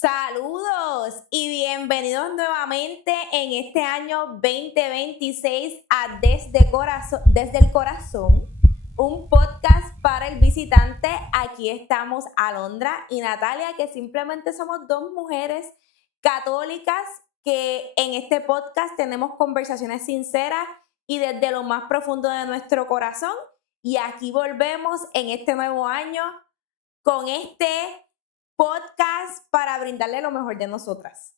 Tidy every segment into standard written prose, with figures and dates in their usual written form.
Saludos y bienvenidos nuevamente en este año 2026 a Desde el Corazón, un podcast para el visitante. Aquí estamos Alondra y Natalia, que simplemente somos dos mujeres católicas que en este podcast tenemos conversaciones sinceras y desde lo más profundo de nuestro corazón. Y aquí volvemos en este nuevo año con este podcast para brindarle lo mejor de nosotras.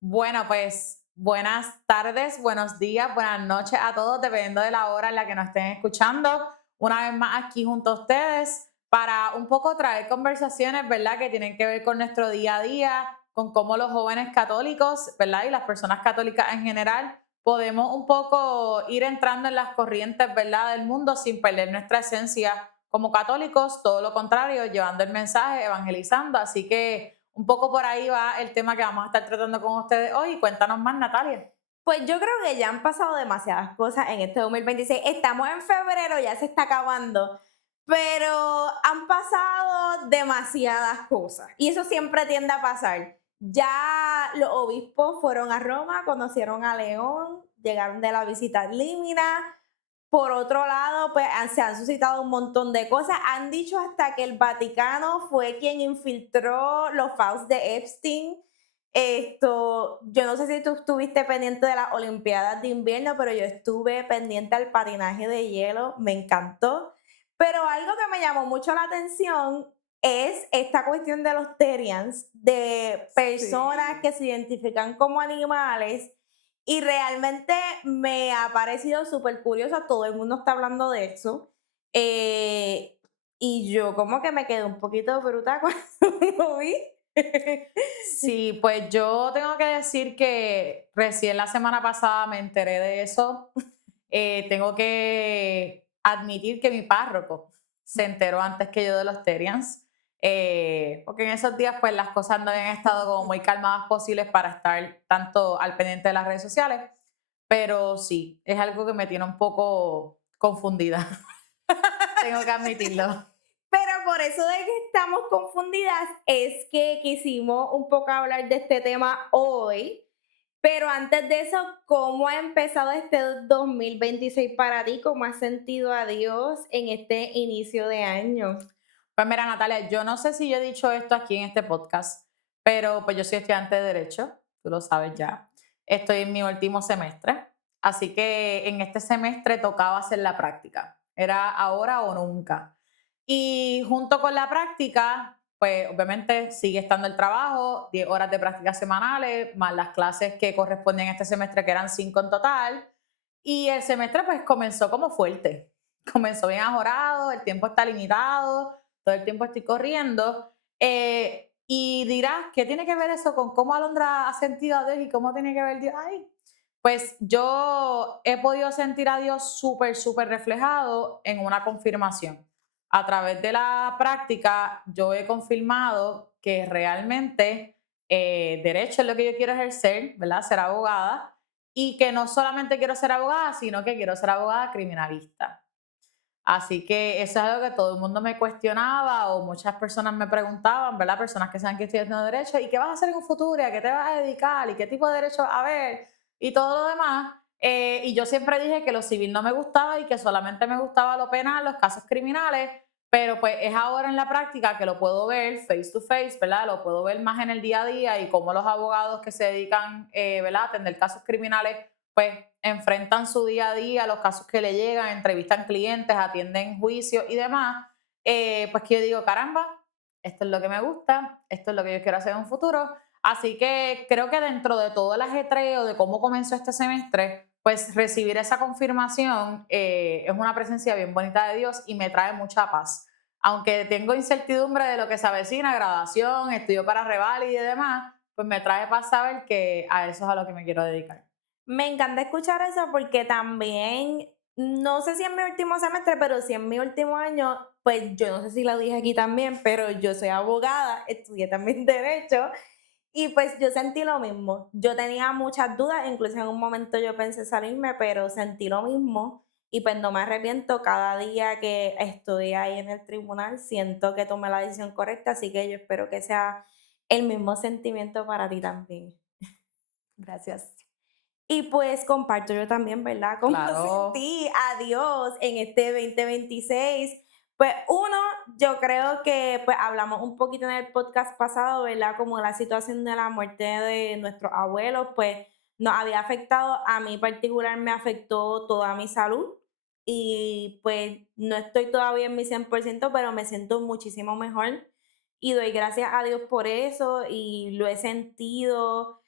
Bueno, pues buenas tardes, buenos días, buenas noches a todos, dependiendo de la hora en la que nos estén escuchando. Una vez más aquí junto a ustedes para un poco traer conversaciones, ¿verdad? Que tienen que ver con nuestro día a día, con cómo los jóvenes católicos, ¿verdad? Y las personas católicas en general podemos un poco ir entrando en las corrientes, ¿verdad? Del mundo sin perder nuestra esencia como católicos, todo lo contrario, llevando el mensaje, evangelizando. Así que un poco por ahí va el tema que vamos a estar tratando con ustedes hoy. Cuéntanos más, Natalia. Pues yo creo que ya han pasado demasiadas cosas en este 2026. Estamos en febrero, ya se está acabando, pero han pasado demasiadas cosas y eso siempre tiende a pasar. Ya los obispos fueron a Roma, conocieron a León, llegaron de la visita a Límina. Por otro lado, pues se han suscitado un montón de cosas. Han dicho hasta que el Vaticano fue quien infiltró los files de Epstein. Yo no sé si tú estuviste pendiente de las Olimpiadas de invierno, pero yo estuve pendiente al patinaje de hielo, me encantó. Pero algo que me llamó mucho la atención es esta cuestión de los Terians, de personas Sí. que se identifican como animales y realmente me ha parecido súper curioso, todo el mundo está hablando de eso. eh, y yo como que me quedé un poquito bruta cuando lo vi. Sí, pues yo tengo que decir que recién la semana pasada me enteré de eso. Tengo que admitir que mi párroco se enteró antes que yo de los Terians, porque en esos días pues las cosas no habían estado como muy calmadas posibles para estar tanto al pendiente de las redes sociales, pero sí, es algo que me tiene un poco confundida, tengo que admitirlo. Pero por eso de que estamos confundidas es que quisimos un poco hablar de este tema hoy. Pero antes de eso, ¿cómo ha empezado este 2026 para ti? ¿Cómo has sentido a Dios en este inicio de año? Pues mira, Natalia, yo no sé si yo he dicho esto aquí en este podcast, pero pues yo soy estudiante de Derecho, tú lo sabes ya. Estoy en mi último semestre, así que en este semestre tocaba hacer la práctica. Era ahora o nunca. Y junto con la práctica, pues obviamente sigue estando el trabajo, 10 horas de prácticas semanales, más las clases que corresponden a este semestre, que eran 5 en total. Y el semestre pues comenzó como fuerte. Comenzó bien ajorado, el tiempo está limitado, todo el tiempo estoy corriendo. Y dirás, ¿qué tiene que ver eso con cómo Alondra ha sentido a Dios y cómo tiene que ver Dios ahí? Pues yo he podido sentir a Dios súper, súper reflejado en una confirmación. A través de la práctica, yo he confirmado que realmente derecho es lo que yo quiero ejercer, ¿verdad? Ser abogada. Y que no solamente quiero ser abogada, sino que quiero ser abogada criminalista. Así que eso es algo que todo el mundo me cuestionaba o muchas personas me preguntaban, ¿verdad? Personas que saben que estoy estudiando derecho, ¿y qué vas a hacer en un futuro? ¿Y a qué te vas a dedicar? ¿Y qué tipo de derecho a ver? Y todo lo demás. Y yo siempre dije que lo civil no me gustaba y que solamente me gustaba lo penal, los casos criminales, pero pues es ahora en la práctica que lo puedo ver face to face, ¿verdad? Lo puedo ver más en el día a día y cómo los abogados que se dedican, ¿verdad? A atender casos criminales pues enfrentan su día a día, los casos que le llegan, entrevistan clientes, atienden juicios y demás, pues que yo digo, caramba, esto es lo que me gusta, esto es lo que yo quiero hacer en un futuro. Así que creo que dentro de todo el ajetreo de cómo comenzó este semestre, pues recibir esa confirmación es una presencia bien bonita de Dios y me trae mucha paz. Aunque tengo incertidumbre de lo que se avecina, graduación, estudio para reval y demás, pues me trae paz saber que a eso es a lo que me quiero dedicar. Me encanta escuchar eso porque también, no sé si en mi último semestre, pero sí en mi último año, pues yo no sé si lo dije aquí también, pero yo soy abogada, estudié también derecho y pues yo sentí lo mismo. Yo tenía muchas dudas, incluso en un momento yo pensé salirme, pero sentí lo mismo y pues no me arrepiento. Cada día que estoy ahí en el tribunal siento que tomé la decisión correcta, así que yo espero que sea El mismo sentimiento para ti también. Gracias. Y pues comparto yo también, ¿verdad? Cómo Claro, sentí a Dios en este 2026. Pues uno, yo creo que pues hablamos un poquito en el podcast pasado, ¿verdad? Como la situación de la muerte de nuestros abuelos, pues nos había afectado, a mí particular me afectó toda mi salud y pues no estoy todavía en mi 100%, pero me siento muchísimo mejor y doy gracias a Dios por eso y lo he sentido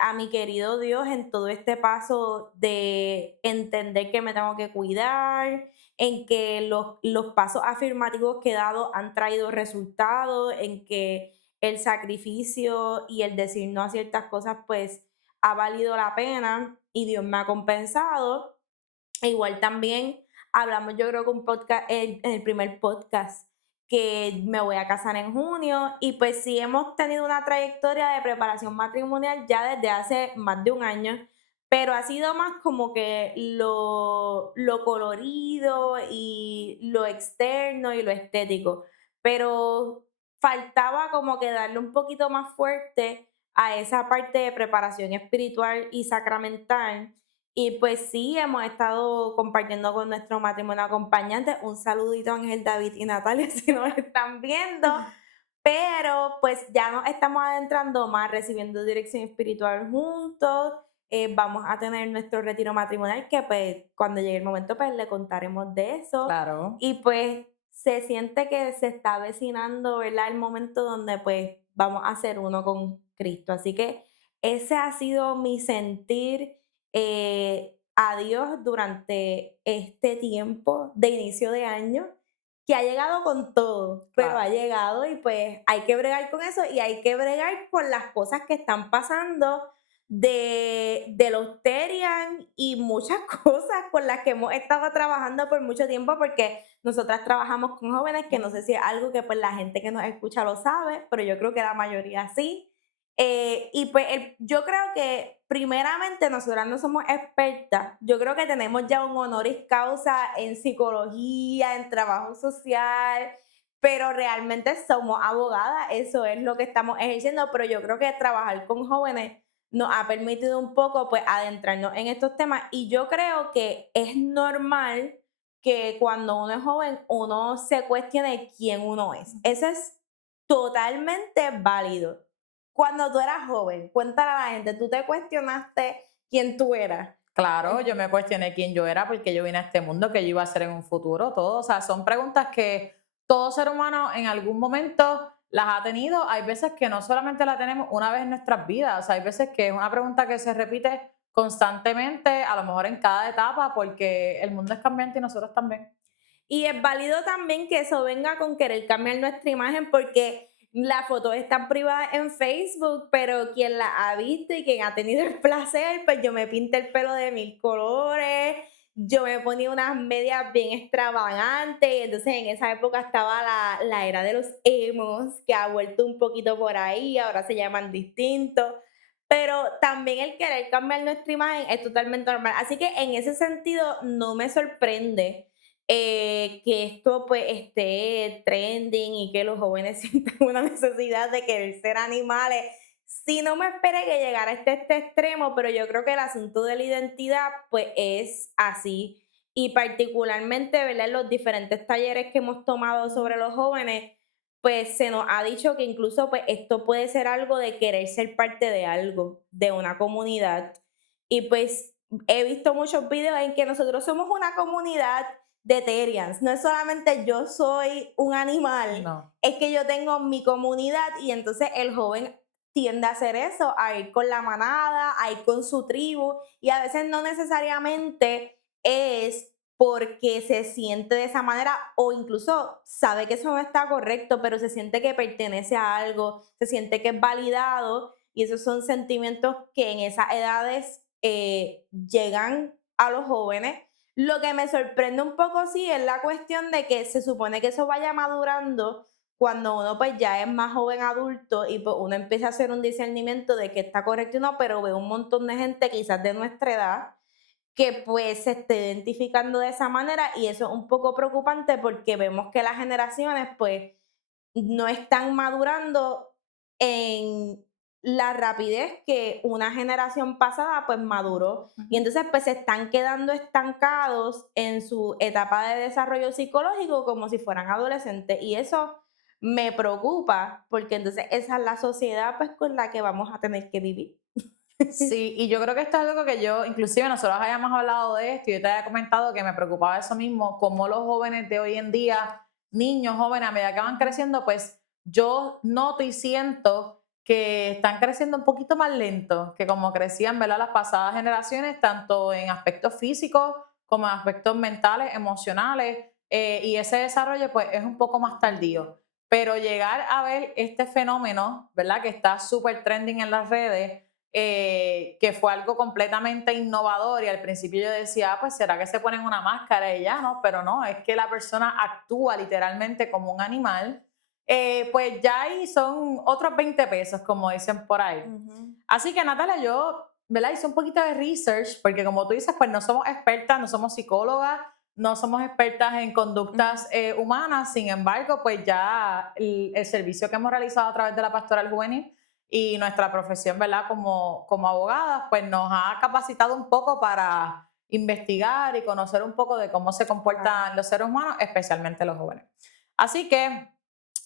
a mi querido Dios en todo este paso de entender que me tengo que cuidar, en que los pasos afirmativos que he dado han traído resultados, en que el sacrificio y el decir no a ciertas cosas pues ha valido la pena y Dios me ha compensado. Igual también hablamos, yo creo que un podcast, en el primer podcast, que me voy a casar en junio y pues sí hemos tenido una trayectoria de preparación matrimonial ya desde hace más de un año, pero ha sido más como que lo colorido y lo externo y lo estético, pero faltaba como que darle un poquito más fuerte a esa parte de preparación espiritual y sacramental y pues sí, hemos estado compartiendo con nuestro matrimonio acompañante. Un saludito a Ángel, David y Natalia si nos están viendo. Pero pues ya nos estamos adentrando más, recibiendo dirección espiritual juntos. Vamos a tener nuestro retiro matrimonial que pues cuando llegue el momento pues le contaremos de eso. claro. Y pues se siente que se está avecinando, ¿verdad? El momento donde pues vamos a ser uno con Cristo. Así que ese ha sido mi sentir a Dios durante este tiempo de inicio de año que ha llegado con todo, pero ha Claro. llegado y pues hay que bregar con eso y hay que bregar con las cosas que están pasando de los Terian y muchas cosas con las que hemos estado trabajando por mucho tiempo porque nosotras trabajamos con jóvenes que no sé si es algo que pues la gente que nos escucha lo sabe, pero yo creo que la mayoría sí. Y pues yo creo que primeramente nosotras no somos expertas, yo creo que tenemos ya un honoris causa en psicología, en trabajo social, pero realmente somos abogadas, eso es lo que estamos ejerciendo, pero yo creo que trabajar con jóvenes nos ha permitido un poco pues adentrarnos en estos temas y yo creo que es normal que cuando uno es joven uno se cuestione quién uno es. Eso es totalmente válido. Cuando tú eras joven, cuéntale a la gente, ¿tú te cuestionaste quién tú eras? Claro, yo me cuestioné quién yo era, porque yo vine a este mundo, qué yo iba a hacer en un futuro, todo. O sea, son preguntas que todo ser humano en algún momento las ha tenido. Hay veces que no solamente la tenemos una vez en nuestras vidas, o sea, hay veces que es una pregunta que se repite constantemente, a lo mejor en cada etapa, porque el mundo es cambiante y nosotros también. Y es válido también que eso venga con querer cambiar nuestra imagen porque la foto está privada en Facebook, pero quien la ha visto y quien ha tenido el placer, pues yo me pinté el pelo de 1000 colores, yo me ponía unas medias bien extravagantes, y entonces en esa época estaba la era de los emos, que ha vuelto un poquito por ahí, ahora se llaman distintos, pero también el querer cambiar nuestra imagen es totalmente normal. Así que en ese sentido no me sorprende que esto pues esté trending y que los jóvenes sientan una necesidad de querer ser animales. Sí, no me esperé que llegara a este extremo, pero yo creo que el asunto de la identidad pues es así. Y particularmente, ¿verdad? En los diferentes talleres que hemos tomado sobre los jóvenes, pues se nos ha dicho que incluso pues esto puede ser algo de querer ser parte de algo, de una comunidad. Y pues he visto muchos videos en que nosotros somos una comunidad de Terians. No es solamente yo soy un animal, No. es que yo tengo mi comunidad y entonces el joven tiende a hacer eso, a ir con la manada, a ir con su tribu y a veces no necesariamente es porque se siente de esa manera o incluso sabe que eso no está correcto, pero se siente que pertenece a algo, se siente que es validado y esos son sentimientos que en esas edades llegan a los jóvenes. Lo que me sorprende un poco, sí, es la cuestión de que se supone que eso vaya madurando cuando uno pues ya es más joven adulto y pues uno empieza a hacer un discernimiento de que está correcto y no, pero ve un montón de gente quizás de nuestra edad que pues se esté identificando de esa manera y eso es un poco preocupante porque vemos que las generaciones pues no están madurando en la rapidez que una generación pasada pues maduró y entonces pues se están quedando estancados en su etapa de desarrollo psicológico como si fueran adolescentes y eso me preocupa porque entonces esa es la sociedad pues con la que vamos a tener que vivir. Sí, y yo creo que esto es algo que yo, inclusive nosotros habíamos hablado de esto y yo te había comentado que me preocupaba eso mismo, como los jóvenes de hoy en día, niños jóvenes, a medida que van creciendo, pues yo noto y siento que están creciendo un poquito más lento que como crecían, ¿verdad? Las pasadas generaciones, tanto en aspectos físicos como en aspectos mentales, emocionales, y ese desarrollo pues es un poco más tardío. Pero llegar a ver este fenómeno, ¿verdad? Que está súper trending en las redes, que fue algo completamente innovador y al principio yo decía, pues será que se ponen una máscara y ya, ¿no? Pero no, es que la persona actúa literalmente como un animal, pues ya ahí son otros 20 pesos, como dicen por ahí. Así que Natalia, yo, ¿verdad? Hice un poquito de research, porque como tú dices, pues no somos expertas, no somos psicólogas, no somos expertas en conductas humanas, sin embargo, pues ya el servicio que hemos realizado a través de la Pastoral Juvenil y nuestra profesión, ¿verdad? Como abogadas, pues nos ha capacitado un poco para investigar y conocer un poco de cómo se comportan los seres humanos, especialmente los jóvenes. Así que,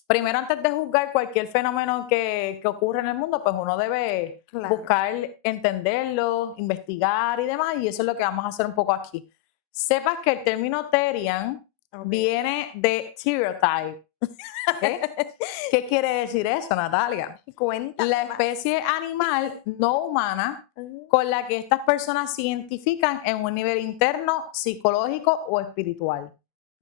primero, antes de juzgar cualquier fenómeno que ocurre en el mundo, pues uno debe Claro. buscar entenderlo, investigar y demás, y eso es lo que vamos a hacer un poco aquí. Sepas que el término Therian viene de stereotype. ¿Okay? ¿Qué quiere decir eso, Natalia? Cuéntame La más. especie animal no humana Ujú. con la que estas personas se identifican en un nivel interno, psicológico o espiritual.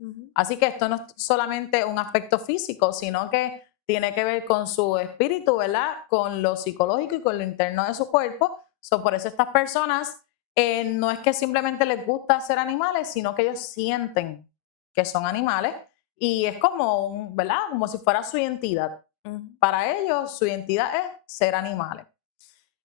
Ujú. Así que esto no es solamente un aspecto físico, sino que tiene que ver con su espíritu, ¿verdad? Con lo psicológico y con lo interno de su cuerpo. Por eso estas personas no es que simplemente les gusta ser animales, sino que ellos sienten que son animales y es como ¿verdad? Como si fuera su identidad. Ujú. Para ellos, su identidad es ser animales.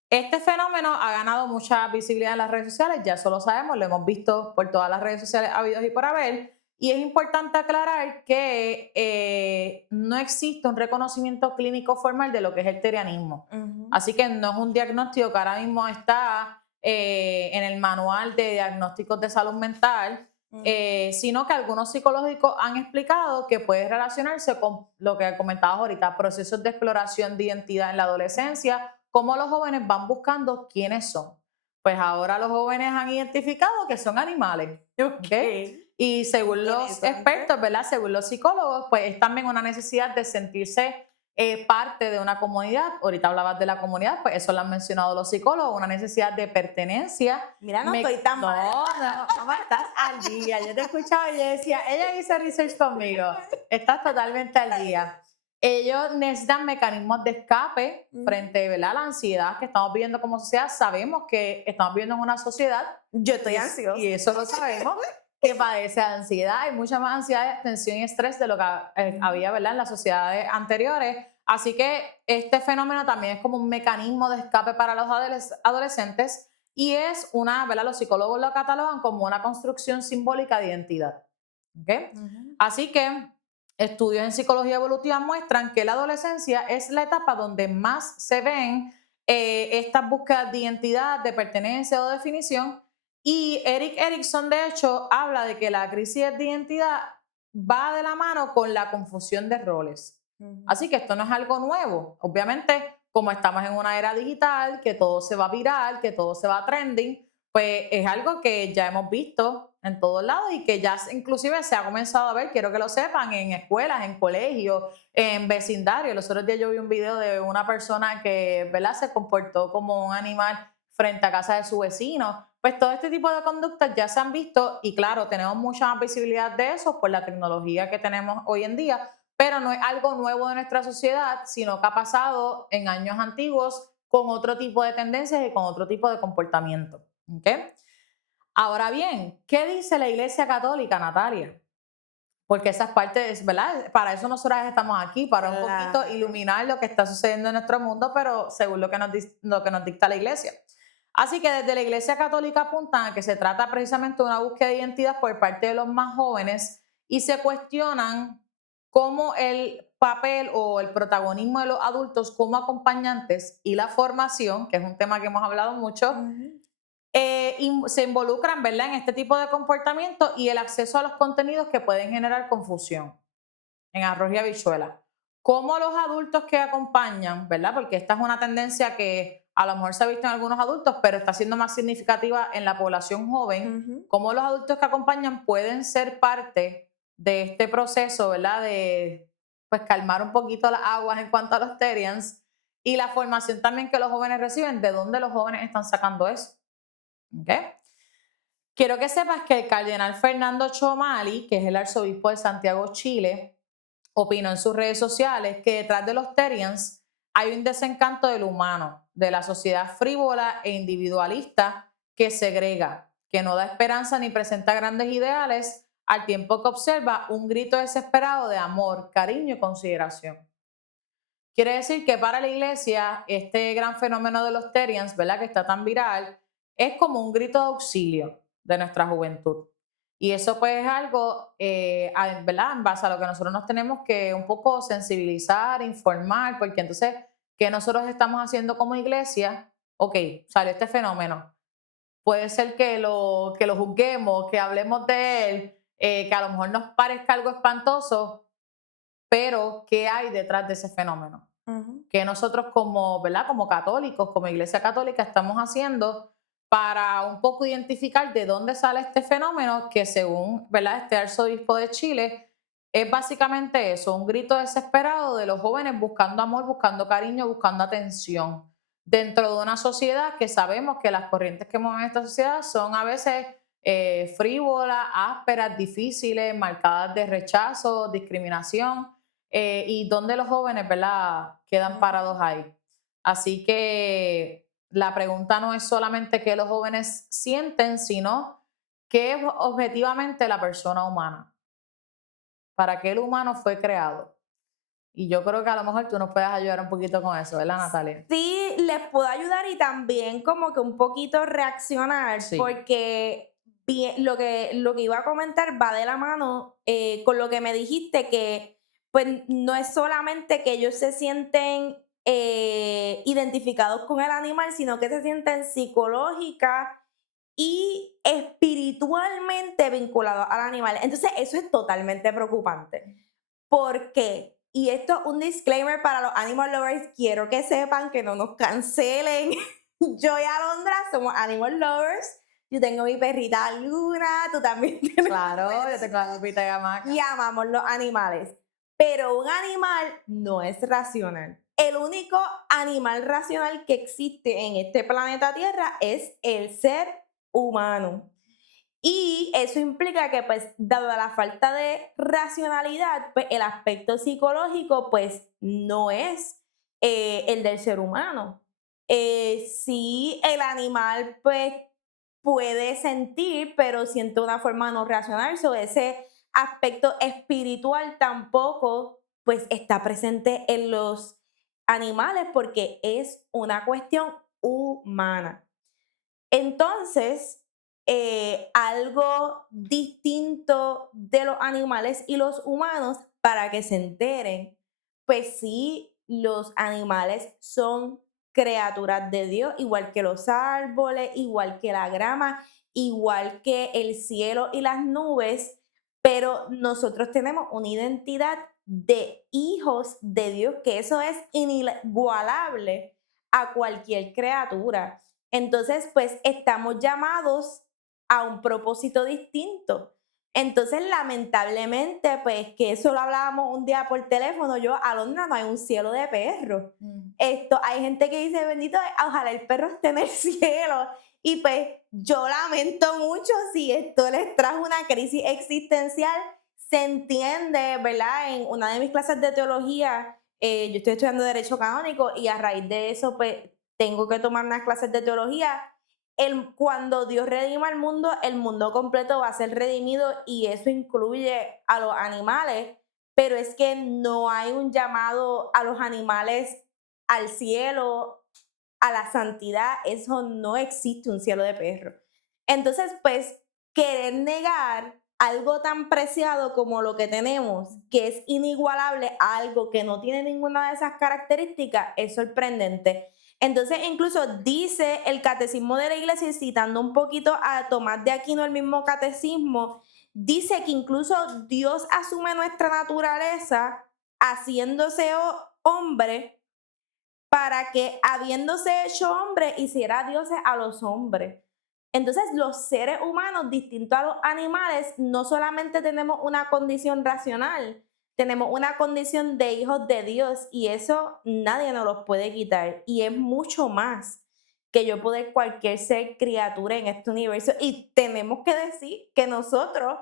Este fenómeno ha ganado mucha visibilidad en las redes sociales, ya eso lo sabemos, lo hemos visto por todas las redes sociales habidos y por haber. Y es importante aclarar que no existe un reconocimiento clínico formal de lo que es el terianismo. Ujú. Así que no es un diagnóstico que ahora mismo está en el manual de diagnósticos de salud mental, sino que algunos psicólogos han explicado que puede relacionarse con lo que comentabas ahorita, procesos de exploración de identidad en la adolescencia, cómo los jóvenes van buscando quiénes son. Pues ahora los jóvenes han identificado que son animales. ¿Okay? Y según los Interesante. expertos, ¿verdad? Según los psicólogos, pues es también una necesidad de sentirse parte de una comunidad. Ahorita hablabas de la comunidad, pues eso lo han mencionado los psicólogos, una necesidad de pertenencia. Mira, no estoy tan mal. No, estás al día. Yo te escuchaba y yo decía, ella hizo research conmigo. Estás totalmente al día. Ellos necesitan mecanismos de escape frente, ¿verdad?, a la ansiedad que estamos viviendo como sociedad. Sabemos que estamos viviendo en una sociedad. Yo estoy ansiosa. Y eso lo sabemos, que padece ansiedad. Hay mucha más ansiedad, tensión y estrés de lo que había, ¿verdad?, en las sociedades anteriores. Así que este fenómeno también es como un mecanismo de escape para los adolescentes y es ¿verdad?, los psicólogos lo catalogan como una construcción simbólica de identidad. ¿Okay? Así que estudios en psicología evolutiva muestran que la adolescencia es la etapa donde más se ven estas búsquedas de identidad, de pertenencia o definición. Y Eric Erikson, de hecho, habla de que la crisis de identidad va de la mano con la confusión de roles. Así que esto no es algo nuevo. Obviamente, como estamos en una era digital, que todo se va viral, que todo se va trending, pues es algo que ya hemos visto en todos lados y que ya inclusive se ha comenzado a ver, quiero que lo sepan, en escuelas, en colegios, en vecindarios. Los otros días yo vi un video de una persona que, ¿verdad?, se comportó como un animal frente a casa de su vecino. Pues todo este tipo de conductas ya se han visto y claro, tenemos mucha más visibilidad de eso por la tecnología que tenemos hoy en día, pero no es algo nuevo de nuestra sociedad, sino que ha pasado en años antiguos con otro tipo de tendencias y con otro tipo de comportamiento. ¿Okay? Ahora bien, ¿qué dice la Iglesia Católica, Natalia? Porque esas partes, ¿verdad? Para eso nosotras estamos aquí, para un poquito iluminar lo que está sucediendo en nuestro mundo, pero según lo que nos dicta la Iglesia. Así que desde la Iglesia Católica apuntan a que se trata precisamente de una búsqueda de identidad por parte de los más jóvenes y se cuestionan cómo el papel o el protagonismo de los adultos como acompañantes y la formación, que es un tema que hemos hablado mucho, Ujú. se involucran, ¿verdad?, en este tipo de comportamiento y el acceso a los contenidos que pueden generar confusión en arroz y habichuela. Cómo los adultos que acompañan, ¿verdad? Porque esta es una tendencia que a lo mejor se ha visto en algunos adultos, pero está siendo más significativa en la población joven. Ujú. Cómo los adultos que acompañan pueden ser parte de este proceso, ¿verdad? De pues calmar un poquito las aguas en cuanto a los terians y la formación también que los jóvenes reciben, de dónde los jóvenes están sacando eso. ¿Ok? Quiero que sepas que el cardenal Fernando Chomali, que es el arzobispo de Santiago, Chile, opinó en sus redes sociales que detrás de los Terians hay un desencanto del humano, de la sociedad frívola e individualista que segrega, que no da esperanza ni presenta grandes ideales, al tiempo que observa un grito desesperado de amor, cariño y consideración. Quiere decir que para la iglesia este gran fenómeno de los Terians, ¿verdad?, que está tan viral, es como un grito de auxilio de nuestra juventud. Y eso pues es algo, ¿verdad?, en base a lo que nosotros nos tenemos que un poco sensibilizar, informar, porque entonces, ¿qué nosotros estamos haciendo como iglesia? Ok, salió este fenómeno. Puede ser que lo juzguemos, que hablemos de él, que a lo mejor nos parezca algo espantoso, pero ¿qué hay detrás de ese fenómeno? Ujú. Que nosotros como, ¿verdad?, como católicos, como Iglesia Católica, estamos haciendo para un poco identificar de dónde sale este fenómeno que según, ¿verdad?, este arzobispo de Chile, es básicamente eso, un grito desesperado de los jóvenes buscando amor, buscando cariño, buscando atención dentro de una sociedad que sabemos que las corrientes que mueven esta sociedad son a veces frívolas, ásperas, difíciles, marcadas de rechazo, discriminación, y donde los jóvenes, ¿verdad?, quedan parados ahí. Así que la pregunta no es solamente qué los jóvenes sienten, sino qué es objetivamente la persona humana, para qué el humano fue creado. Y yo creo que a lo mejor tú nos puedes ayudar un poquito con eso, ¿verdad, Natalia? Sí, les puedo ayudar y también como que un poquito reaccionar, Sí. porque lo que iba a comentar va de la mano con lo que me dijiste, que pues no es solamente que ellos se sienten identificados con el animal, sino que se sienten psicológica y espiritualmente vinculados al animal. Entonces, eso es totalmente preocupante. ¿Por qué? Y esto es un disclaimer para los animal lovers. Quiero que sepan que no nos cancelen. Yo y Alondra somos animal lovers. Yo tengo mi perrita Luna, tú también tienes tu Claro, yo perrita tengo la copita de hamaca. y amamos los animales. Pero un animal no es racional. El único animal racional que existe en este planeta Tierra es el ser humano. Y eso implica que, pues, dado la falta de racionalidad, pues el aspecto psicológico, pues, no es el del ser humano. Sí, el animal, pues, puede sentir, pero siente de una forma no racional. So, ese aspecto espiritual tampoco, pues, está presente en los animales porque es una cuestión humana. Entonces, algo distinto de los animales y los humanos, para que se enteren, pues sí, los animales son criaturas de Dios, igual que los árboles, igual que la grama, igual que el cielo y las nubes, pero nosotros tenemos una identidad de hijos de Dios, que eso es inigualable a cualquier criatura. Entonces, pues estamos llamados a un propósito distinto. Entonces, lamentablemente, pues que eso lo hablábamos un día por teléfono, yo, Alondra, no hay un cielo de perros. Esto, hay gente que dice, bendito, ojalá el perro esté en el cielo. Y pues yo lamento mucho si esto les trajo una crisis existencial. Se entiende, ¿verdad? En una de mis clases de teología, yo estoy estudiando Derecho Canónico y a raíz de eso, pues tengo que tomar unas clases de teología. Cuando Dios redima al mundo, el mundo completo va a ser redimido y eso incluye a los animales, pero es que no hay un llamado a los animales al cielo, a la santidad, eso no existe un cielo de perro. Entonces, pues, querer negar algo tan preciado como lo que tenemos, que es inigualable a algo que no tiene ninguna de esas características, es sorprendente. Entonces, incluso dice el catecismo de la iglesia, citando un poquito a Tomás de Aquino, el mismo catecismo, dice que incluso Dios asume nuestra naturaleza haciéndose hombre para que, habiéndose hecho hombre, hiciera dioses a los hombres. Entonces, los seres humanos, distintos a los animales, no solamente tenemos una condición racional, tenemos una condición de hijos de Dios y eso nadie nos los puede quitar. Y es mucho más que yo poder cualquier ser criatura en este universo. Y tenemos que decir que nosotros,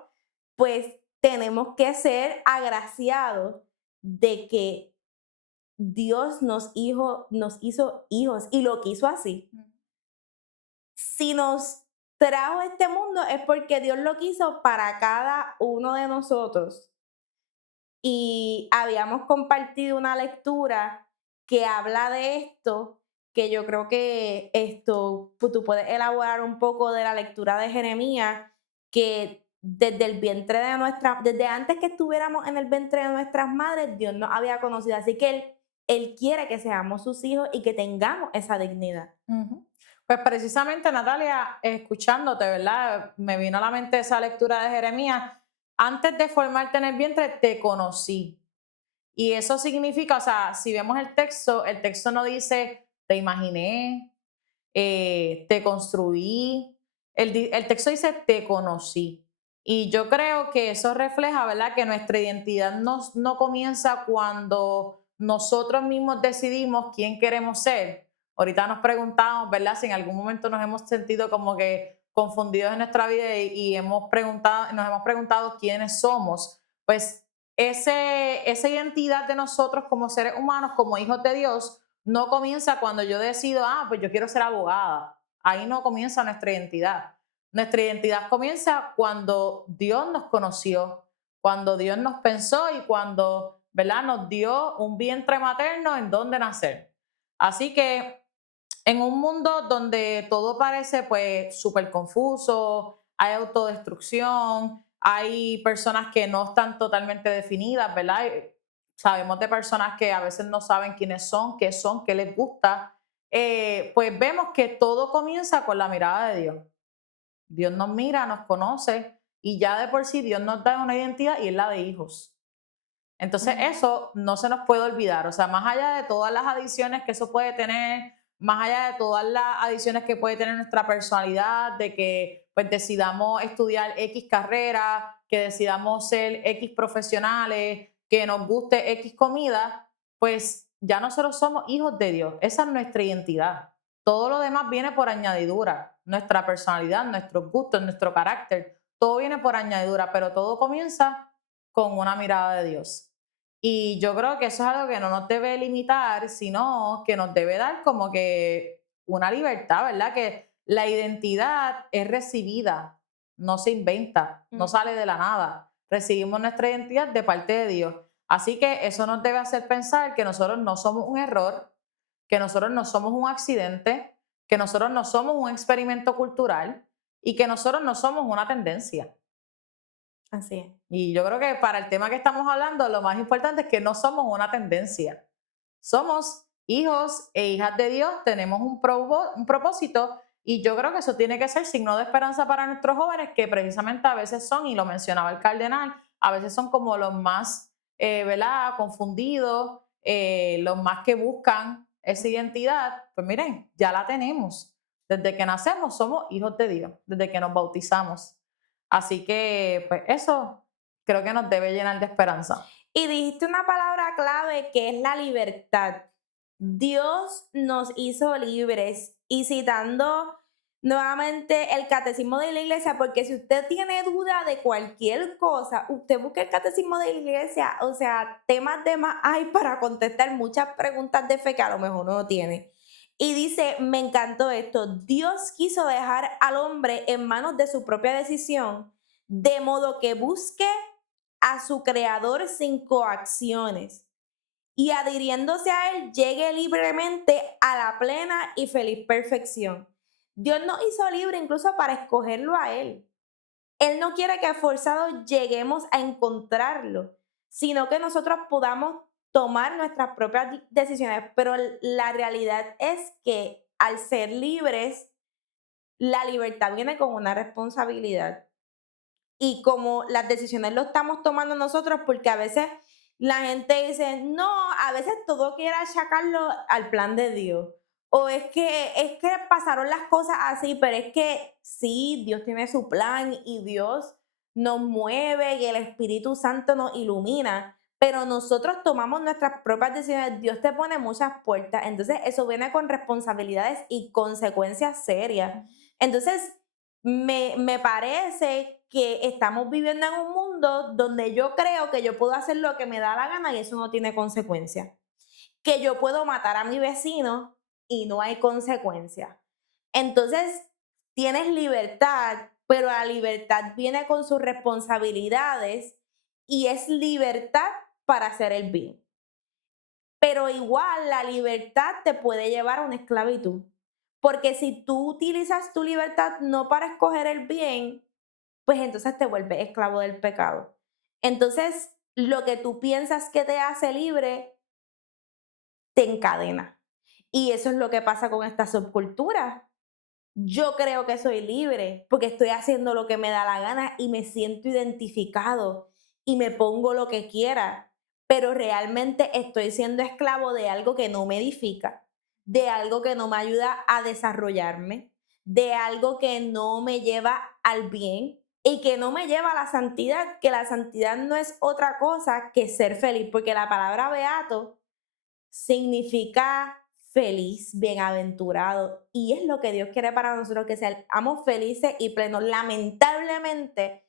pues, tenemos que ser agraciados de que Dios nos hizo hijos y lo quiso así. Si nos trajo a este mundo es porque Dios lo quiso para cada uno de nosotros. Y habíamos compartido una lectura que habla de esto, que yo creo que esto, pues, tú puedes elaborar un poco de la lectura de Jeremías, que desde el vientre de desde antes que estuviéramos en el vientre de nuestras madres, Dios nos había conocido. Así que Él quiere que seamos sus hijos y que tengamos esa dignidad. Ujú. Pues precisamente, Natalia, escuchándote, ¿verdad? Me vino a la mente esa lectura de Jeremías. Antes de formarte en el vientre, te conocí. Y eso significa, o sea, si vemos el texto no dice, te imaginé, te construí. El texto dice, te conocí. Y yo creo que eso refleja, ¿verdad? Que nuestra identidad no comienza cuando nosotros mismos decidimos quién queremos ser. Ahorita nos preguntamos, ¿verdad? Si en algún momento nos hemos sentido como que confundidos en nuestra vida y nos hemos preguntado quiénes somos. Pues esa identidad de nosotros como seres humanos, como hijos de Dios, no comienza cuando yo decido, pues yo quiero ser abogada. Ahí no comienza nuestra identidad. Nuestra identidad comienza cuando Dios nos conoció, cuando Dios nos pensó y cuando, ¿verdad?, nos dio un vientre materno en donde nacer. Así que en un mundo donde todo parece pues súper confuso, hay autodestrucción, hay personas que no están totalmente definidas, ¿verdad? Sabemos de personas que a veces no saben quiénes son, qué les gusta. Pues vemos que todo comienza con la mirada de Dios. Dios nos mira, nos conoce y ya de por sí Dios nos da una identidad y es la de hijos. Entonces eso no se nos puede olvidar, o sea, más allá de todas las adiciones que eso puede tener, más allá de todas las adiciones que puede tener nuestra personalidad, de que pues decidamos estudiar X carrera, que decidamos ser X profesionales, que nos guste X comida, pues ya nosotros somos hijos de Dios, esa es nuestra identidad. Todo lo demás viene por añadidura, nuestra personalidad, nuestros gustos, nuestro carácter, todo viene por añadidura, pero todo comienza con una mirada de Dios. Y yo creo que eso es algo que no nos debe limitar, sino que nos debe dar como que una libertad, ¿verdad? Que la identidad es recibida, no se inventa, no sale de la nada. Recibimos nuestra identidad de parte de Dios. Así que eso nos debe hacer pensar que nosotros no somos un error, que nosotros no somos un accidente, que nosotros no somos un experimento cultural y que nosotros no somos una tendencia. Así es. Y yo creo que para el tema que estamos hablando, lo más importante es que no somos una tendencia. Somos hijos e hijas de Dios, tenemos un propósito y yo creo que eso tiene que ser signo de esperanza para nuestros jóvenes que precisamente a veces son, y lo mencionaba el cardenal, a veces son como los más, ¿verdad?, confundidos, los más que buscan esa identidad. Pues miren, ya la tenemos. Desde que nacemos somos hijos de Dios, desde que nos bautizamos. Así que, pues eso creo que nos debe llenar de esperanza. Y dijiste una palabra clave que es la libertad. Dios nos hizo libres. Y citando nuevamente el catecismo de la iglesia, porque si usted tiene duda de cualquier cosa, usted busca el catecismo de la iglesia, o sea, temas de más hay para contestar muchas preguntas de fe que a lo mejor no tiene. Y dice, me encantó esto, Dios quiso dejar al hombre en manos de su propia decisión, de modo que busque a su creador sin coacciones y adhiriéndose a él llegue libremente a la plena y feliz perfección. Dios nos hizo libre incluso para escogerlo a él. Él no quiere que forzados lleguemos a encontrarlo, sino que nosotros podamos tomar nuestras propias decisiones. Pero la realidad es que al ser libres, la libertad viene con una responsabilidad. Y como las decisiones lo estamos tomando nosotros, porque a veces la gente dice, no, a veces todo quiere achacarlo al plan de Dios. O es que pasaron las cosas así, pero es que sí, Dios tiene su plan y Dios nos mueve y el Espíritu Santo nos ilumina, pero nosotros tomamos nuestras propias decisiones. Dios te pone muchas puertas, entonces eso viene con responsabilidades y consecuencias serias. Entonces, me parece que estamos viviendo en un mundo donde yo creo que yo puedo hacer lo que me da la gana y eso no tiene consecuencias. Que yo puedo matar a mi vecino y no hay consecuencias. Entonces, tienes libertad, pero la libertad viene con sus responsabilidades y es libertad para hacer el bien. Pero igual la libertad te puede llevar a una esclavitud. Porque si tú utilizas tu libertad no para escoger el bien, pues entonces te vuelves esclavo del pecado. Entonces, lo que tú piensas que te hace libre, te encadena. Y eso es lo que pasa con esta subcultura. Yo creo que soy libre porque estoy haciendo lo que me da la gana y me siento identificado y me pongo lo que quiera, pero realmente estoy siendo esclavo de algo que no me edifica, de algo que no me ayuda a desarrollarme, de algo que no me lleva al bien y que no me lleva a la santidad, que la santidad no es otra cosa que ser feliz, porque la palabra beato significa feliz, bienaventurado, y es lo que Dios quiere para nosotros, que seamos felices y plenos. Lamentablemente,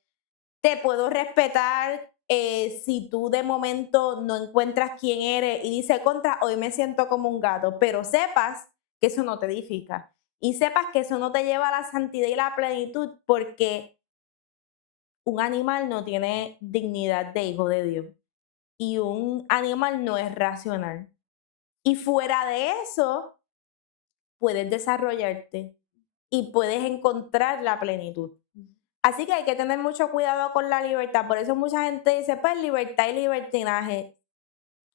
te puedo respetar si tú de momento no encuentras quién eres y dices contra, hoy me siento como un gato, pero sepas que eso no te edifica y sepas que eso no te lleva a la santidad y la plenitud, porque un animal no tiene dignidad de hijo de Dios y un animal no es racional. Y fuera de eso, puedes desarrollarte y puedes encontrar la plenitud. Así que hay que tener mucho cuidado con la libertad. Por eso mucha gente dice, pues libertad y libertinaje.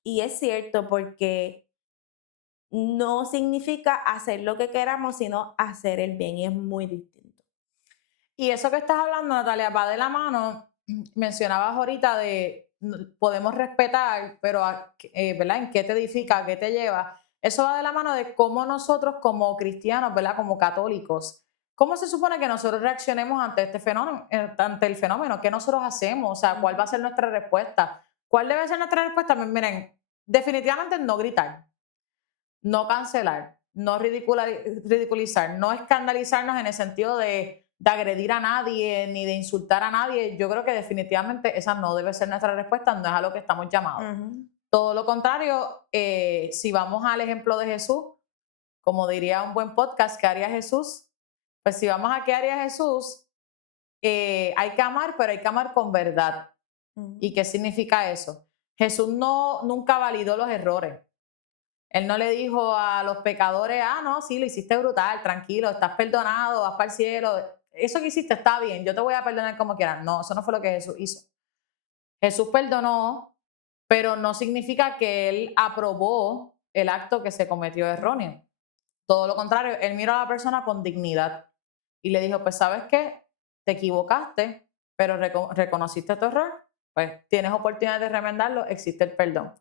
Y es cierto, porque no significa hacer lo que queramos, sino hacer el bien. Y es muy distinto. Y eso que estás hablando, Natalia, va de la mano. Mencionabas ahorita de podemos respetar, pero ¿verdad? ¿En qué te edifica? ¿Qué te lleva? Eso va de la mano de cómo nosotros como cristianos, ¿verdad? Como católicos, ¿cómo se supone que nosotros reaccionemos ante este fenómeno, ante el fenómeno? ¿Qué nosotros hacemos? O sea, ¿cuál va a ser nuestra respuesta? ¿Cuál debe ser nuestra respuesta? Miren, definitivamente no gritar, no cancelar, no ridiculizar, no escandalizarnos en el sentido de agredir a nadie ni de insultar a nadie. Yo creo que definitivamente esa no debe ser nuestra respuesta, no es a lo que estamos llamados. Todo lo contrario, si vamos al ejemplo de Jesús, como diría un buen podcast, ¿qué haría Jesús? Pues si vamos a qué haría Jesús, hay que amar, pero hay que amar con verdad. ¿Y qué significa eso? Jesús nunca validó los errores. Él no le dijo a los pecadores, ah, no, sí, lo hiciste brutal, tranquilo, estás perdonado, vas para el cielo. Eso que hiciste está bien, yo te voy a perdonar como quieras. No, eso no fue lo que Jesús hizo. Jesús perdonó, pero no significa que él aprobó el acto que se cometió erróneo. Todo lo contrario, él miró a la persona con dignidad y le dijo, pues, ¿sabes qué? Te equivocaste, pero reconociste tu error, pues tienes oportunidad de remendarlo, existe el perdón.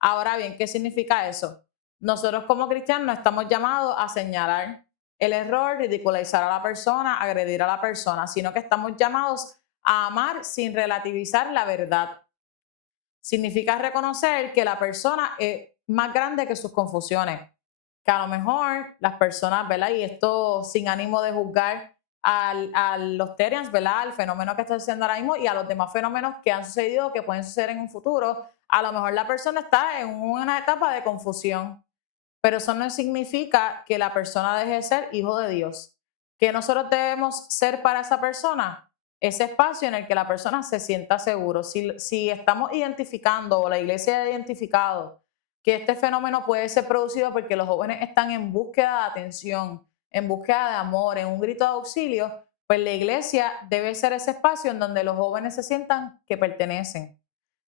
Ahora bien, ¿qué significa eso? Nosotros como cristianos no estamos llamados a señalar el error, ridiculizar a la persona, agredir a la persona, sino que estamos llamados a amar sin relativizar la verdad. Significa reconocer que la persona es más grande que sus confusiones, que a lo mejor las personas, ¿verdad? Y esto sin ánimo de juzgar a los Terians, ¿verdad? Al fenómeno que está sucediendo ahora mismo y a los demás fenómenos que han sucedido, que pueden suceder en un futuro. A lo mejor la persona está en una etapa de confusión, pero eso no significa que la persona deje de ser hijo de Dios. ¿Qué nosotros debemos ser para esa persona? Ese espacio en el que la persona se sienta seguro. Si estamos identificando, o la iglesia ha identificado, que este fenómeno puede ser producido porque los jóvenes están en búsqueda de atención, en búsqueda de amor, en un grito de auxilio, Pues la iglesia debe ser ese espacio en donde los jóvenes se sientan que pertenecen,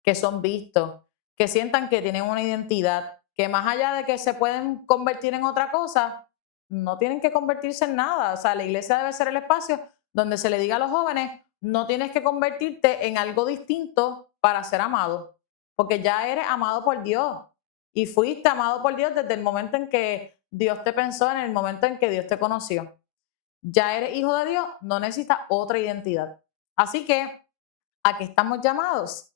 que son vistos, que sientan que tienen una identidad, que más allá de que se pueden convertir en otra cosa, no tienen que convertirse en nada. O sea, la iglesia debe ser el espacio donde se le diga a los jóvenes, no tienes que convertirte en algo distinto para ser amado, porque ya eres amado por Dios y fuiste amado por Dios desde el momento en que Dios te pensó, en el momento en que Dios te conoció. Ya eres hijo de Dios, no necesitas otra identidad. Así que, ¿a qué estamos llamados?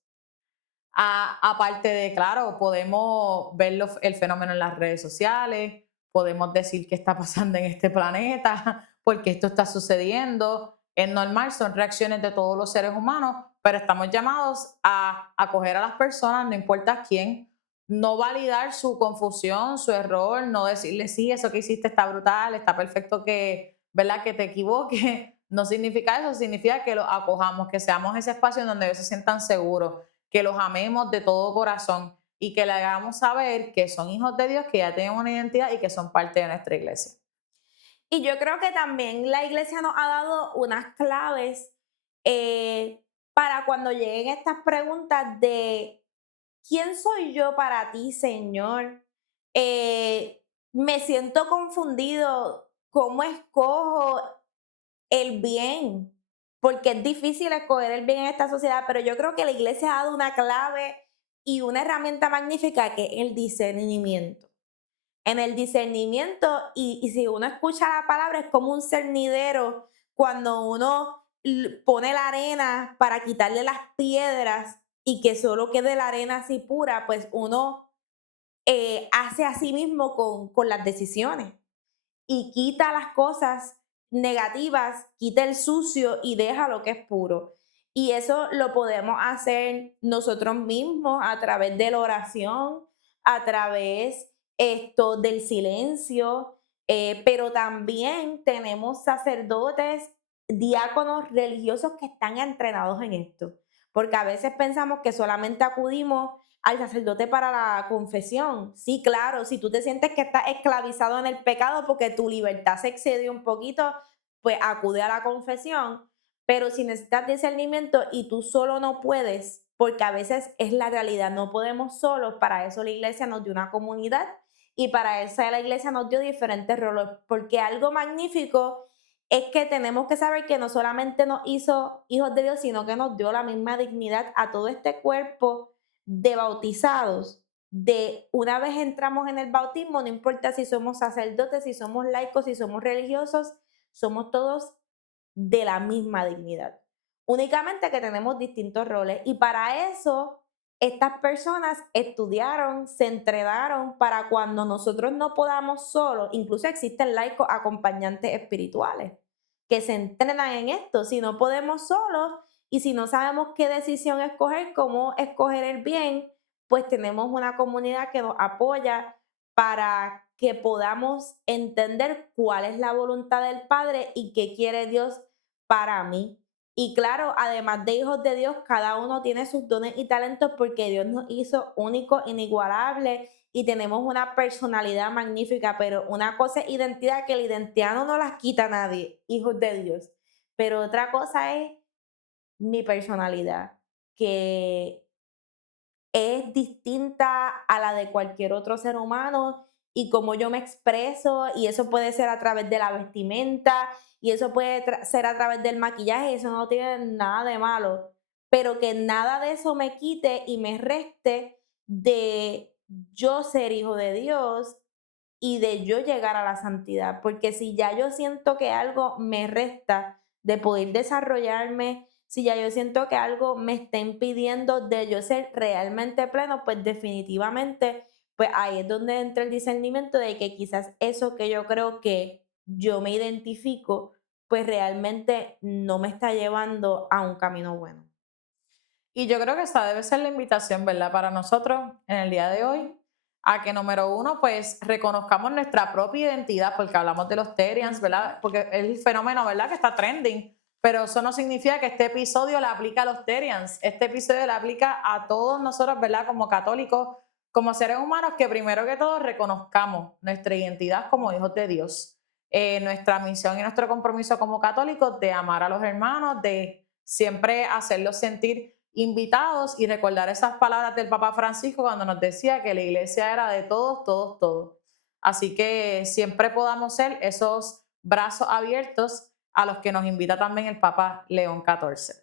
Aparte de, claro, podemos ver el fenómeno en las redes sociales, podemos decir qué está pasando en este planeta, porque esto está sucediendo. Es normal, son reacciones de todos los seres humanos, pero estamos llamados a acoger a las personas, no importa quién, no validar su confusión, su error, no decirle, sí, eso que hiciste está brutal, está perfecto que, ¿verdad? Que te equivoques. No significa eso, significa que lo acojamos, que seamos ese espacio en donde ellos se sientan seguros, que los amemos de todo corazón y que le hagamos saber que son hijos de Dios, que ya tienen una identidad y que son parte de nuestra iglesia. Y yo creo que también la iglesia nos ha dado unas claves para cuando lleguen estas preguntas de ¿quién soy yo para ti, Señor? Me siento confundido. ¿Cómo escojo el bien? Porque es difícil escoger el bien en esta sociedad, pero yo creo que la iglesia ha dado una clave y una herramienta magnífica que es el discernimiento. En el discernimiento, y si uno escucha la palabra, es como un cernidero cuando uno pone la arena para quitarle las piedras y que solo quede la arena así pura, pues uno hace así mismo con las decisiones y quita las cosas negativas, quita el sucio y deja lo que es puro. Y eso lo podemos hacer nosotros mismos a través de la oración, a través del silencio, pero también tenemos sacerdotes, diáconos religiosos que están entrenados en esto. Porque a veces pensamos que solamente acudimos al sacerdote para la confesión. Sí, claro, si tú te sientes que estás esclavizado en el pecado porque tu libertad se excedió un poquito, pues acude a la confesión. Pero si necesitas discernimiento y tú solo no puedes, porque a veces es la realidad, no podemos solos, para eso la iglesia nos dio una comunidad y para eso la iglesia nos dio diferentes roles, porque algo magnífico es que tenemos que saber que no solamente nos hizo hijos de Dios, sino que nos dio la misma dignidad a todo este cuerpo de bautizados, de una vez entramos en el bautismo, no importa si somos sacerdotes, si somos laicos, si somos religiosos, somos todos de la misma dignidad. Únicamente que tenemos distintos roles y para eso estas personas estudiaron, se entrenaron para cuando nosotros no podamos solos, incluso existen laicos acompañantes espirituales que se entrenan en esto. Si no podemos solos y si no sabemos qué decisión escoger, cómo escoger el bien, pues tenemos una comunidad que nos apoya para que podamos entender cuál es la voluntad del Padre y qué quiere Dios para mí. Y claro, además de hijos de Dios, cada uno tiene sus dones y talentos porque Dios nos hizo únicos, inigualables y tenemos una personalidad magnífica, pero una cosa es identidad, que la identidad no nos las quita nadie, hijos de Dios. Pero otra cosa es mi personalidad, que es distinta a la de cualquier otro ser humano y cómo yo me expreso, y eso puede ser a través de la vestimenta y eso puede ser a través del maquillaje, y eso no tiene nada de malo, pero que nada de eso me quite y me reste de yo ser hijo de Dios y de yo llegar a la santidad, porque si ya yo siento que algo me resta de poder desarrollarme, si ya yo siento que algo me está impidiendo de yo ser realmente pleno, pues definitivamente, pues ahí es donde entra el discernimiento de que quizás eso que yo creo que yo me identifico, pues realmente no me está llevando a un camino bueno. Y yo creo que esa debe ser la invitación, ¿verdad? Para nosotros en el día de hoy, a que número uno, pues reconozcamos nuestra propia identidad, porque hablamos de los Terians, ¿verdad? Porque es el fenómeno, ¿verdad? Que está trending, pero eso no significa que este episodio le aplica a los Terians. Este episodio le aplica a todos nosotros, ¿verdad? Como católicos, como seres humanos, que primero que todo reconozcamos nuestra identidad como hijos de Dios. nuestra misión y nuestro compromiso como católicos de amar a los hermanos, de siempre hacerlos sentir invitados y recordar esas palabras del Papa Francisco cuando nos decía que la iglesia era de todos, todos, todos. Así que siempre podamos ser esos brazos abiertos a los que nos invita también el Papa León XIV.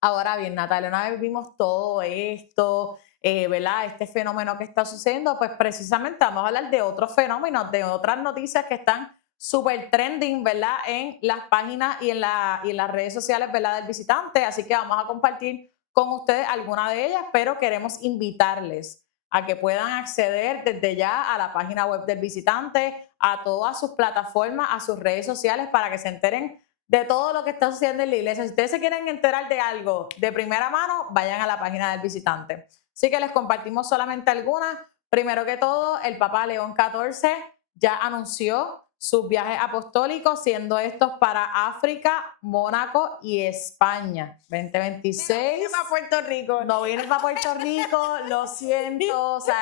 Ahora bien, Natalia, una vez vimos todo esto, ¿verdad? Este fenómeno que está sucediendo, pues precisamente vamos a hablar de otros fenómenos, de otras noticias que están súper trending, ¿verdad? En las páginas y en las redes sociales, ¿verdad? Del visitante. Así que vamos a compartir con ustedes alguna de ellas, pero queremos invitarles a que puedan acceder desde ya a la página web del visitante, a todas sus plataformas, a sus redes sociales para que se enteren de todo lo que está sucediendo en la iglesia. Si ustedes se quieren enterar de algo de primera mano, vayan a la página del visitante. Así que les compartimos solamente algunas. Primero que todo, el Papa León XIV ya anunció sus viajes apostólicos, siendo estos para África, Mónaco y España. 2026. Para Puerto Rico. No vienen para Puerto Rico, lo siento, o sea,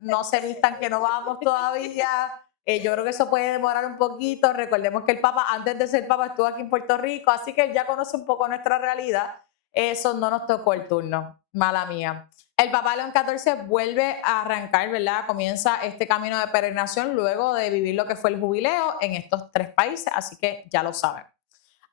no se vistan que no vamos todavía. Yo creo que eso puede demorar un poquito. Recordemos que el Papa, antes de ser Papa, estuvo aquí en Puerto Rico, así que él ya conoce un poco nuestra realidad. Eso no nos tocó el turno, mala mía. El Papa León XIV vuelve a arrancar, ¿verdad? Comienza este camino de peregrinación luego de vivir lo que fue el jubileo en estos 3 países, así que ya lo saben.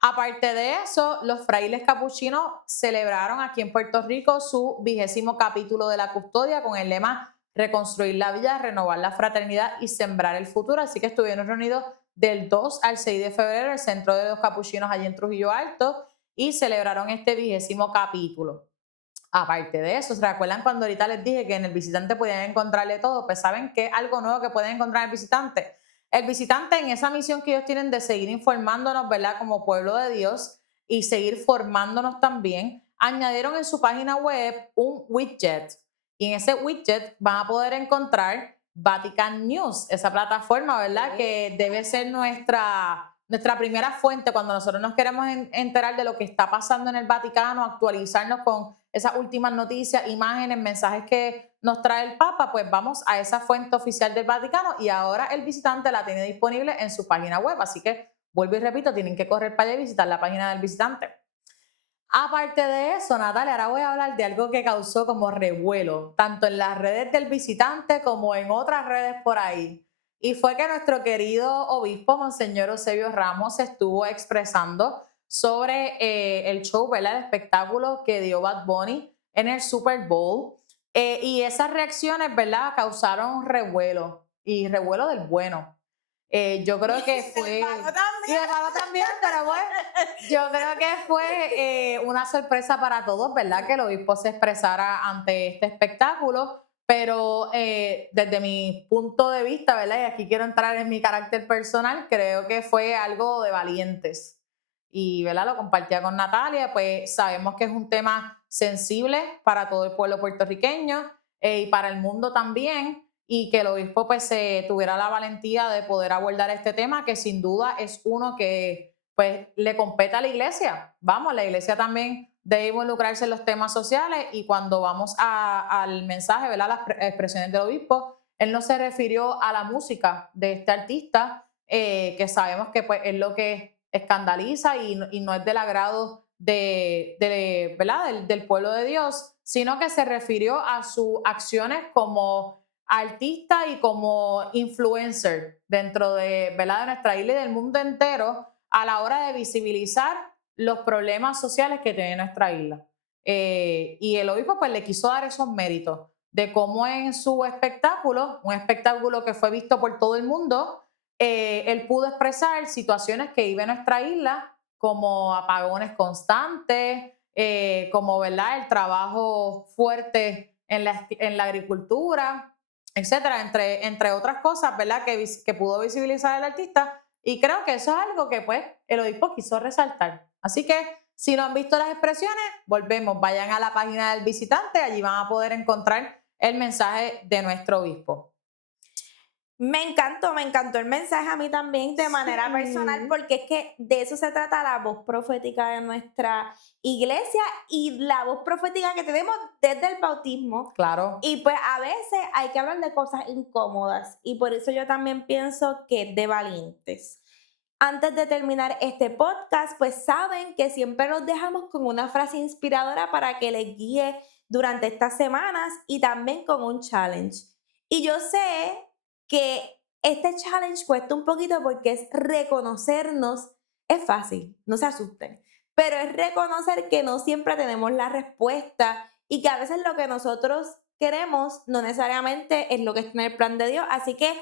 Aparte de eso, los frailes capuchinos celebraron aquí en Puerto Rico su 20º capítulo de la custodia con el lema Reconstruir la vida, renovar la fraternidad y sembrar el futuro. Así que estuvieron reunidos del 2 al 6 de febrero en el Centro de los Capuchinos allí en Trujillo Alto y celebraron este 20º capítulo. Aparte de eso, ¿se recuerdan cuando ahorita les dije que en el visitante podían encontrarle todo? Pues ¿saben qué? Algo nuevo que pueden encontrar en el visitante. El visitante, en esa misión que ellos tienen de seguir informándonos, ¿verdad? Como pueblo de Dios y seguir formándonos también, añadieron en su página web un widget. Y en ese widget van a poder encontrar Vatican News, esa plataforma, ¿verdad? Que debe ser nuestra primera fuente cuando nosotros nos queremos enterar de lo que está pasando en el Vaticano, actualizarnos con esas últimas noticias, imágenes, mensajes que nos trae el Papa, pues vamos a esa fuente oficial del Vaticano y ahora el visitante la tiene disponible en su página web. Así que, vuelvo y repito, tienen que correr para allá y visitar la página del visitante. Aparte de eso, Natalia, ahora voy a hablar de algo que causó como revuelo, tanto en las redes del visitante como en otras redes por ahí. Y fue que nuestro querido obispo, Monseñor Eusebio Ramos, estuvo expresando sobre el show, ¿verdad? El espectáculo que dio Bad Bunny en el Super Bowl. Y esas reacciones, ¿verdad? Causaron revuelo, y revuelo del bueno. Yo creo que fue... Y el palo también, pero bueno, yo creo que fue una sorpresa para todos, ¿verdad? Que el obispo se expresara ante este espectáculo, pero desde mi punto de vista, ¿verdad? Y aquí quiero entrar en mi carácter personal, creo que fue algo de valientes. Y, ¿verdad? Lo compartía con Natalia, pues sabemos que es un tema sensible para todo el pueblo puertorriqueño y para el mundo también, y que el obispo pues tuviera la valentía de poder abordar este tema, que sin duda es uno que pues le compete a la iglesia. Vamos, la iglesia también debe involucrarse en los temas sociales, y cuando vamos al mensaje, ¿verdad? Las expresiones del obispo, él no se refirió a la música de este artista, que sabemos que pues es lo que escandaliza y no es del agrado ¿verdad? Del pueblo de Dios, sino que se refirió a sus acciones como artista y como influencer dentro de, ¿verdad? De nuestra isla y del mundo entero a la hora de visibilizar los problemas sociales que tiene nuestra isla. Y el obispo pues le quiso dar esos méritos de cómo en su espectáculo, un espectáculo que fue visto por todo el mundo, él pudo expresar situaciones que vive nuestra isla, como apagones constantes, como, ¿verdad? El trabajo fuerte en la agricultura, etcétera, entre otras cosas, ¿verdad? Que pudo visibilizar el artista, y creo que eso es algo que pues el obispo quiso resaltar. Así que si no han visto las expresiones, volvemos, vayan a la página del visitante, allí van a poder encontrar el mensaje de nuestro obispo. Me encantó el mensaje a mí también de manera personal, porque es que de eso se trata la voz profética de nuestra iglesia y la voz profética que tenemos desde el bautismo. Claro. Y pues a veces hay que hablar de cosas incómodas, y por eso yo también pienso que es de valientes. Antes de terminar este podcast, pues saben que siempre los dejamos con una frase inspiradora para que les guíe durante estas semanas y también con un challenge. Y yo sé que este challenge cuesta un poquito porque es reconocernos, es fácil, no se asusten, pero es reconocer que no siempre tenemos la respuesta y que a veces lo que nosotros queremos no necesariamente es lo que está en el plan de Dios. Así que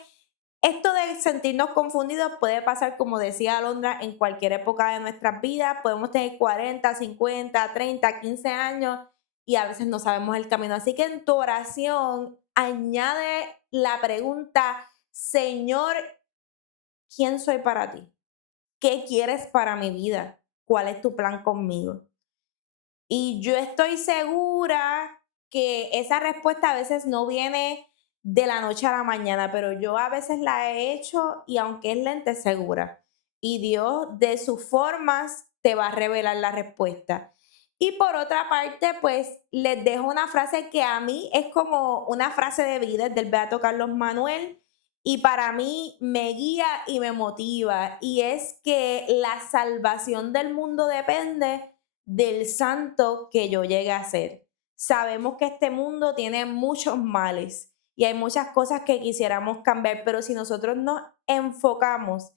esto de sentirnos confundidos puede pasar, como decía Alondra, en cualquier época de nuestras vidas. Podemos tener 40, 50, 30, 15 años y a veces no sabemos el camino. Así que en tu oración añade la pregunta: Señor, ¿quién soy para ti? ¿Qué quieres para mi vida? ¿Cuál es tu plan conmigo? Y yo estoy segura que esa respuesta a veces no viene de la noche a la mañana, pero yo a veces la he hecho y aunque es lenta, es segura. Y Dios de sus formas te va a revelar la respuesta. Y por otra parte, pues les dejo una frase que a mí es como una frase de vida, es del Beato Carlos Manuel, y para mí me guía y me motiva. Y es que la salvación del mundo depende del santo que yo llegue a ser. Sabemos que este mundo tiene muchos males y hay muchas cosas que quisiéramos cambiar, pero si nosotros nos enfocamos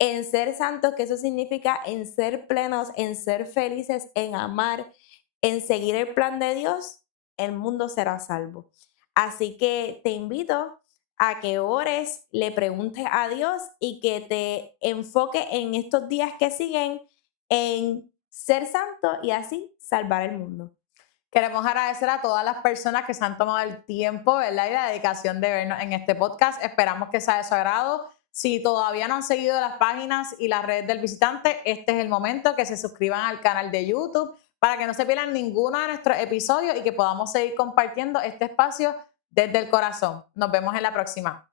en ser santos, que eso significa en ser plenos, en ser felices, en amar, en seguir el plan de Dios, el mundo será salvo. Así que te invito a que ores, le preguntes a Dios y que te enfoque en estos días que siguen en ser santo y así salvar el mundo. Queremos agradecer a todas las personas que se han tomado el tiempo, ¿verdad? Y la dedicación de vernos en este podcast. Esperamos que sea de su agrado. Si todavía no han seguido las páginas y las redes del visitante, este es el momento que se suscriban al canal de YouTube para que no se pierdan ninguno de nuestros episodios y que podamos seguir compartiendo este espacio desde el corazón. Nos vemos en la próxima.